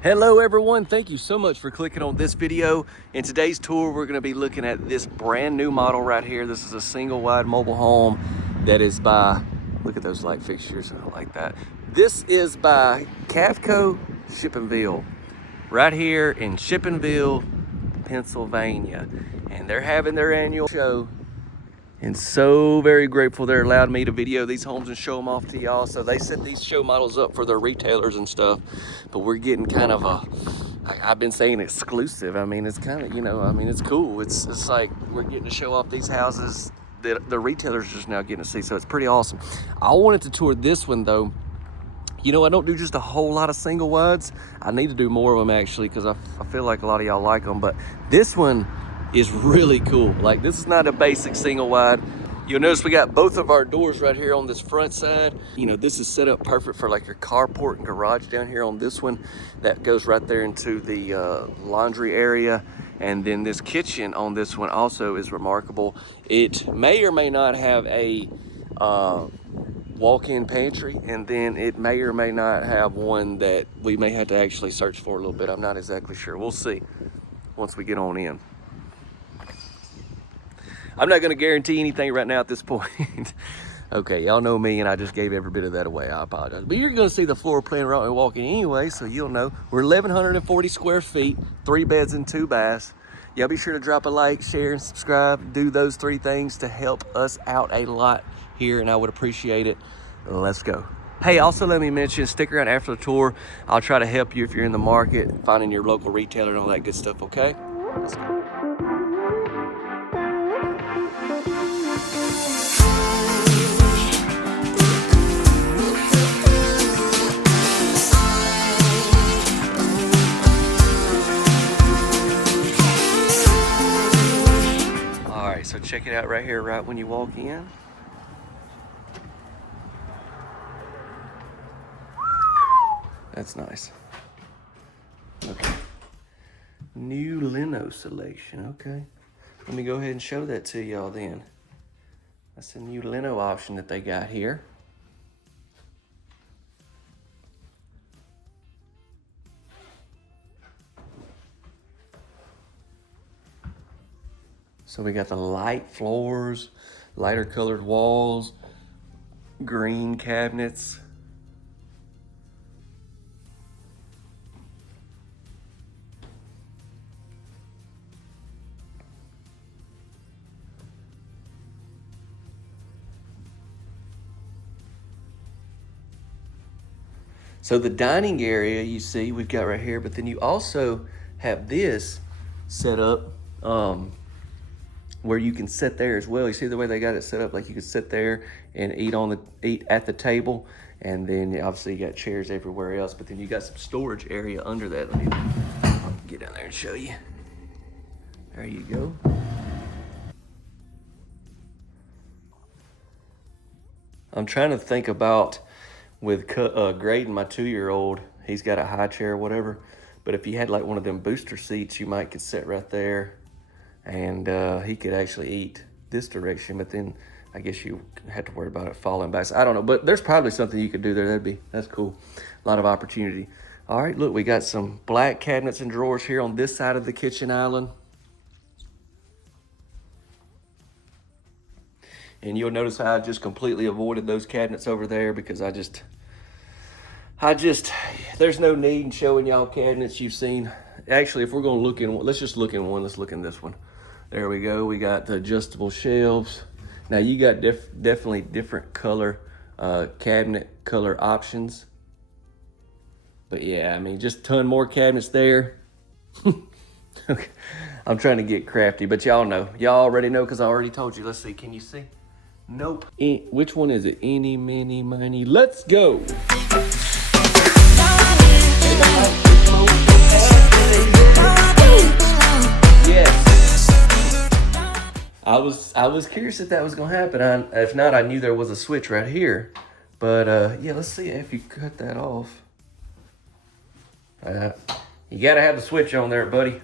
Hello everyone, thank you so much for clicking on this video. In today's tour, we're gonna be looking at this brand new model right here. This is a single wide mobile home that is by, look at those light fixtures, I like that. This is by Cavco Shippingville, right here in Shippingville, Pennsylvania. And they're having their annual show. And so very grateful they're allowed me to video these homes and show them off to y'all. So they set these show models up for their retailers and stuff, but we're getting kind of I've been saying exclusive. I mean, it's kind of, it's cool. It's like we're getting to show off these houses that the retailers are just now getting to see. So it's pretty awesome. I wanted to tour this one though. I don't do just a whole lot of single wides. I need to do more of them actually, because I feel like a lot of y'all like them, but this one is really cool. Like, this is not a basic single wide. You'll notice we got both of our doors right here on this front side. This is set up perfect for like your carport and garage down here on this one. That goes right there into the laundry area. And then this kitchen on this one also is remarkable. It may or may not have a walk-in pantry, and then it may or may not have one that we may have to actually search for a little bit. I'm not exactly sure. We'll see once we get on in. I'm not going to guarantee anything right now at this point. Okay, y'all know me, and I just gave every bit of that away. I apologize. But you're going to see the floor plan right when we walk in anyway, so you'll know. We're 1,140 square feet, 3 beds and 2 baths. Y'all be sure to drop a like, share, and subscribe. Do those 3 things to help us out a lot here, and I would appreciate it. Let's go. Hey, also let me mention, stick around after the tour. I'll try to help you if you're in the market, finding your local retailer and all that good stuff, okay? Let's go. So check it out right here, right when you walk in. That's nice. Okay. New lino selection, okay. Let me go ahead and show that to y'all then. That's a new lino option that they got here. So we got the light floors, lighter colored walls, green cabinets. So the dining area you see we've got right here, but then you also have this set up where you can sit there as well. You see the way they got it set up, like you can sit there and eat at the table, and then obviously you got chairs everywhere else, but then you got some storage area under that. Let me get down there and show you. There you go. I'm trying to think about with Graydon, my 2-year-old, he's got a high chair or whatever, but if you had like one of them booster seats, you might could sit right there, and he could actually eat this direction, but then I guess you had to worry about it falling back. So I don't know, but there's probably something you could do there. That's cool. A lot of opportunity. All right, look, we got some black cabinets and drawers here on this side of the kitchen island. And you'll notice how I just completely avoided those cabinets over there, because there's no need in showing y'all cabinets you've seen. Actually, if we're gonna look in one, let's just look in one. Let's look in this one. There we go. We got the adjustable shelves. Now you got definitely different color cabinet color options. But yeah, I mean, just a ton more cabinets there. Okay, I'm trying to get crafty, but y'all know. Y'all already know, because I already told you. Let's see, can you see? Nope. Which one is it? Eeny, meeny, miny. Let's go. Yes. I was curious if that was gonna happen. If not, I knew there was a switch right here. But yeah, let's see if you cut that off. You gotta have the switch on there, buddy.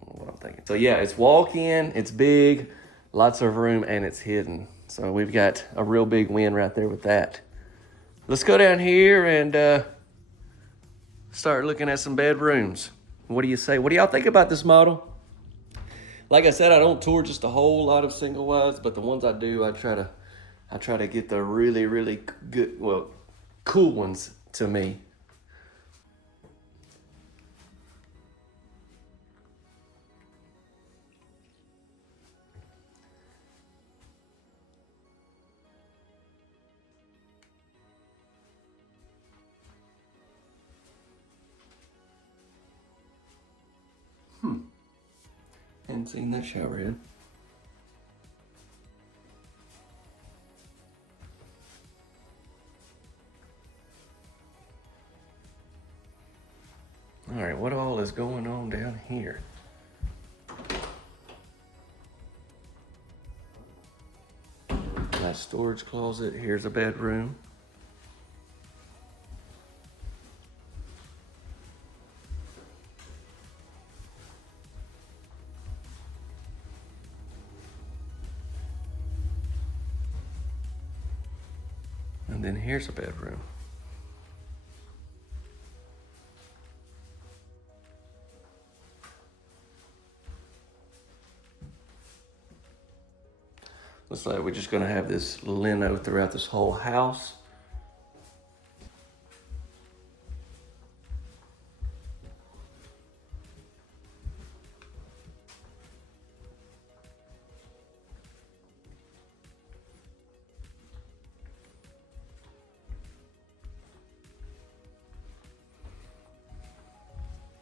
What I'm thinking. So yeah, it's walk-in, it's big, lots of room, and it's hidden. So we've got a real big win right there with that. Let's go down here and start looking at some bedrooms. What do you say? What do y'all think about this model? Like I said, I don't tour just a whole lot of single wides, but the ones I do, I try to get the really, really good, well, cool ones to me. Hadn't seen that shower head. All right, what all is going on down here? Nice storage closet. Here's a bedroom. And then here's a bedroom. Looks like we're just gonna have this lino throughout this whole house.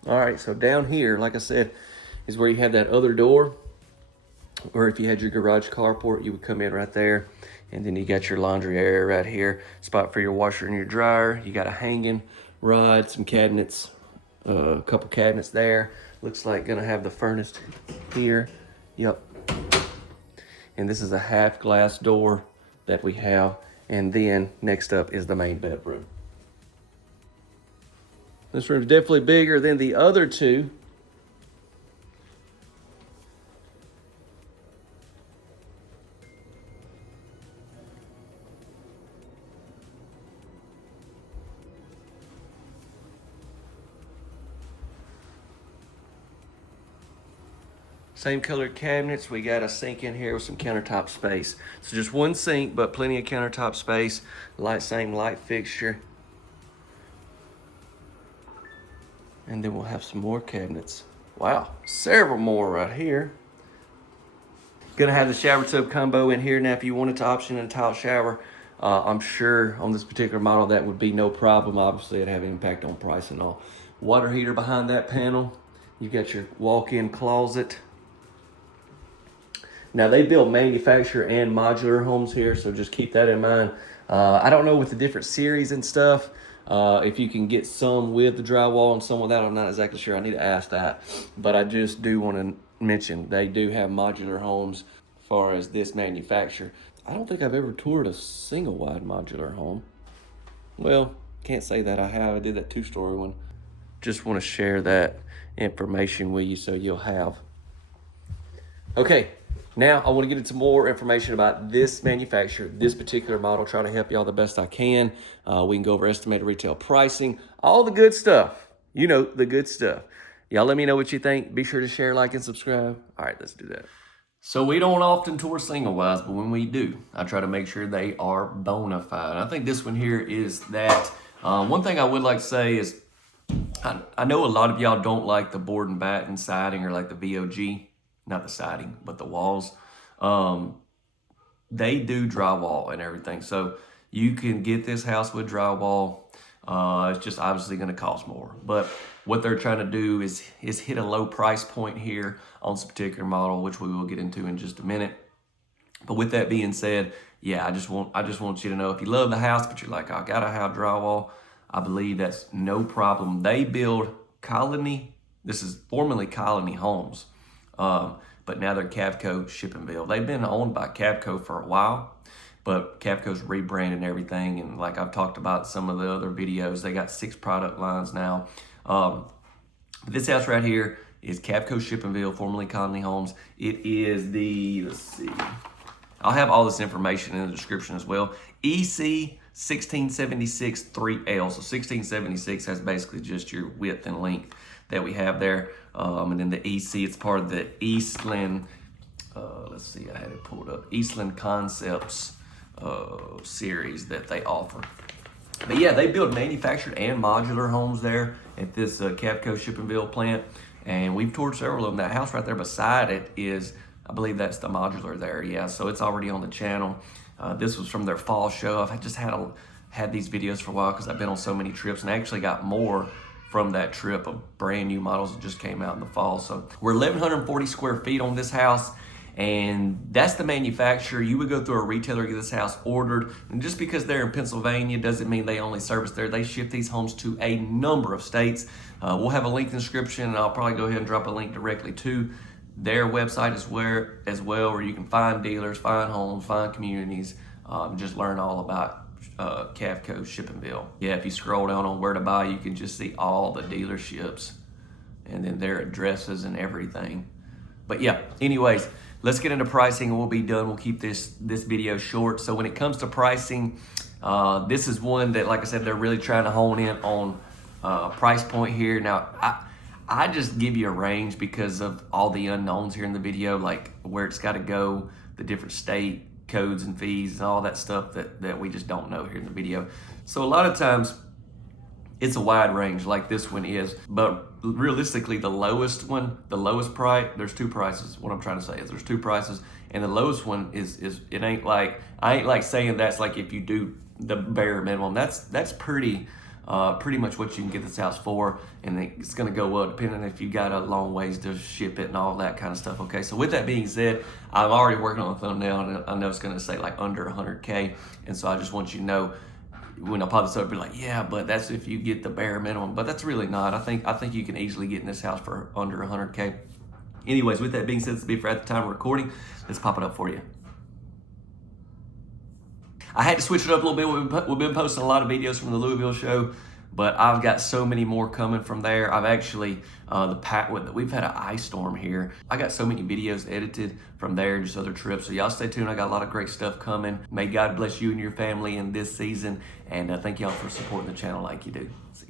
All right, so down here, like I said, is where you have that other door, or if you had your garage carport, you would come in right there, and then you got your laundry area right here, spot for your washer and your dryer. You got a hanging rod, some cabinets, a couple cabinets there. Looks like gonna have the furnace here. Yep. And this is a half glass door that we have, and then next up is the main bedroom. This room's definitely bigger than the other two. Same colored cabinets. We got a sink in here with some countertop space. So just one sink, but plenty of countertop space. Same light fixture. And then we'll have some more cabinets. Wow, several more right here. Gonna have the shower tub combo in here. Now, if you wanted to option in a tile shower, I'm sure on this particular model that would be no problem. Obviously, it'd have an impact on price and all. Water heater behind that panel. You've got your walk-in closet. Now, they build manufacturer and modular homes here, so just keep that in mind. I don't know with the different series and stuff, if you can get some with the drywall and some without. I'm not exactly sure. I need to ask that. But I just do want to mention they do have modular homes as far as this manufacturer. I don't think I've ever toured a single wide modular home. Well, can't say that I have. I did that 2-story one. Just want to share that information with you so you'll have. Okay. Now, I want to get into more information about this manufacturer, this particular model, try to help y'all the best I can. We can go over estimated retail pricing, all the good stuff. You know, the good stuff. Y'all let me know what you think. Be sure to share, like, and subscribe. All right, let's do that. So we don't often tour single wides, but when we do, I try to make sure they are bona fide. I think this one here is that. One thing I would like to say is, I know a lot of y'all don't like the board and batten siding or like the VOG. Not the siding, but the walls. They do drywall and everything. So you can get this house with drywall. It's just obviously going to cost more. But what they're trying to do is hit a low price point here on this particular model, which we will get into in just a minute. But with that being said, yeah, I just want you to know, if you love the house, but you're like, I gotta have drywall, I believe that's no problem. They build Colony. This is formerly Colony Homes. But now they're Cavco Ship and Bill. They've been owned by Cavco for a while, but Cavco's rebranding everything. And like I've talked about some of the other videos, they got 6 product lines now. This house right here is Cavco Ship and Bill, formerly Colony Homes. It is the, let's see, I'll have all this information in the description as well. EC 1676 3L. So 1676 has basically just your width and length that we have there. And then the EC, it's part of the Eastland, let's see, I had it pulled up, Eastland Concepts series that they offer. But yeah, they build manufactured and modular homes there at this Cavco Shippingville plant. And we've toured several of them. That house right there beside it is, I believe that's the modular there. Yeah, so it's already on the channel. This was from their fall show. I've just had these videos for a while because I've been on so many trips, and I actually got more from that trip of brand new models that just came out in the fall. So we're 1,140 square feet on this house, and that's the manufacturer. You would go through a retailer, get this house ordered, and just because they're in Pennsylvania doesn't mean they only service there. They ship these homes to a number of states. We'll have a link in the description, and I'll probably go ahead and drop a link directly to their website as well, where you can find dealers, find homes, find communities, just learn all about Cavco Shippingville. Yeah, if you scroll down on where to buy, you can just see all the dealerships and then their addresses and everything. But yeah, anyways, let's get into pricing and we'll be done. We'll keep this video short. So when it comes to pricing, this is one that, like I said, they're really trying to hone in on price point here. Now, I just give you a range because of all the unknowns here in the video, like where it's got to go, the different state codes and fees and all that stuff that we just don't know here in the video. So a lot of times it's a wide range like this one is, but realistically the lowest price, there's two prices. What I'm trying to say is there's two prices, and the lowest one is it ain't like, I ain't like saying that's like if you do the bare minimum. That's pretty much what you can get this house for, and it's going to go up depending if you got a long ways to ship it and all that kind of stuff. Okay, so with that being said, I'm already working on a thumbnail, and I know it's going to say like under 100K, and so I just want you to know when I pop this up, be like, yeah, but that's if you get the bare minimum, but that's really not. I think you can easily get in this house for under 100K. Anyways, with that being said, this will be for at the time of recording. Let's pop it up for you. I had to switch it up a little bit. We've been posting a lot of videos from the Louisville show, but I've got so many more coming from there. I've actually, we've had an ice storm here. I got so many videos edited from there and just other trips. So y'all stay tuned. I got a lot of great stuff coming. May God bless you and your family in this season. And thank y'all for supporting the channel like you do. See ya.